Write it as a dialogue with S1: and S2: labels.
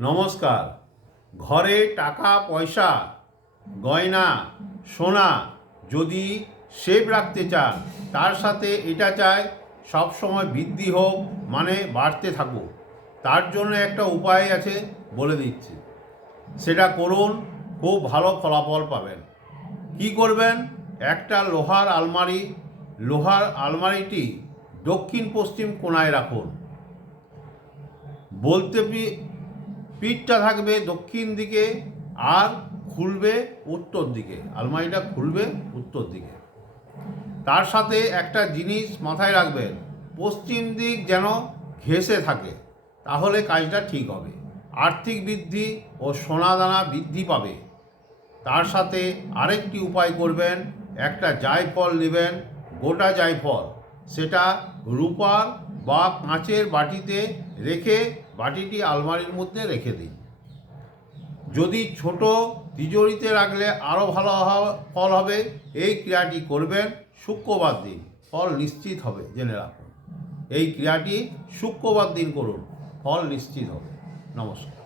S1: নমস্কার। ঘরে টাকা, পয়সা, গয়না, সোনা যদি সেভ রাখতে চান, তার সাথে এটা চায় সব সময় বৃদ্ধি হোক মানে বাড়তে থাকুক। তার জন্য একটা উপায় আছে বলে দিচ্ছি। সেটা করুন, খুব ভালো ফলাফল পাবেন। কি করবেন? একটা লোহার আলমারি, লোহার আলমারিটি দক্ষিণ পশ্চিম কোণায় রাখুন। বলতে পিঠটা থাকবে দক্ষিণ দিকে আর খুলবে উত্তর দিকে। আলমারিটা খুলবে উত্তর দিকে। তার সাথে একটা জিনিস মাথায় রাখবেন, পশ্চিম দিক যেন ঘেঁষে থাকে, তাহলে কাজটা ঠিক হবে। আর্থিক বৃদ্ধি ও সোনাদানা বৃদ্ধি পাবে। তার সাথে আরেকটি উপায় করবেন, একটা জায়ফল নেবেন, গোটা জায়ফল, সেটা রূপার বা কাঁচের বাটিতে রেখে বাটিটি আলমারির মধ্যে রেখে দিন। যদি ছোট তিজোরিতে রাখলে আরও ভালো ফল হবে। এই ক্রিয়াটি করবেন শুক্রবার দিন। ফল নিশ্চিত হবে, জেনে রাখুন। এই ক্রিয়াটি শুক্রবার দিন করুন। ফল নিশ্চিত হবে। নমস্কার।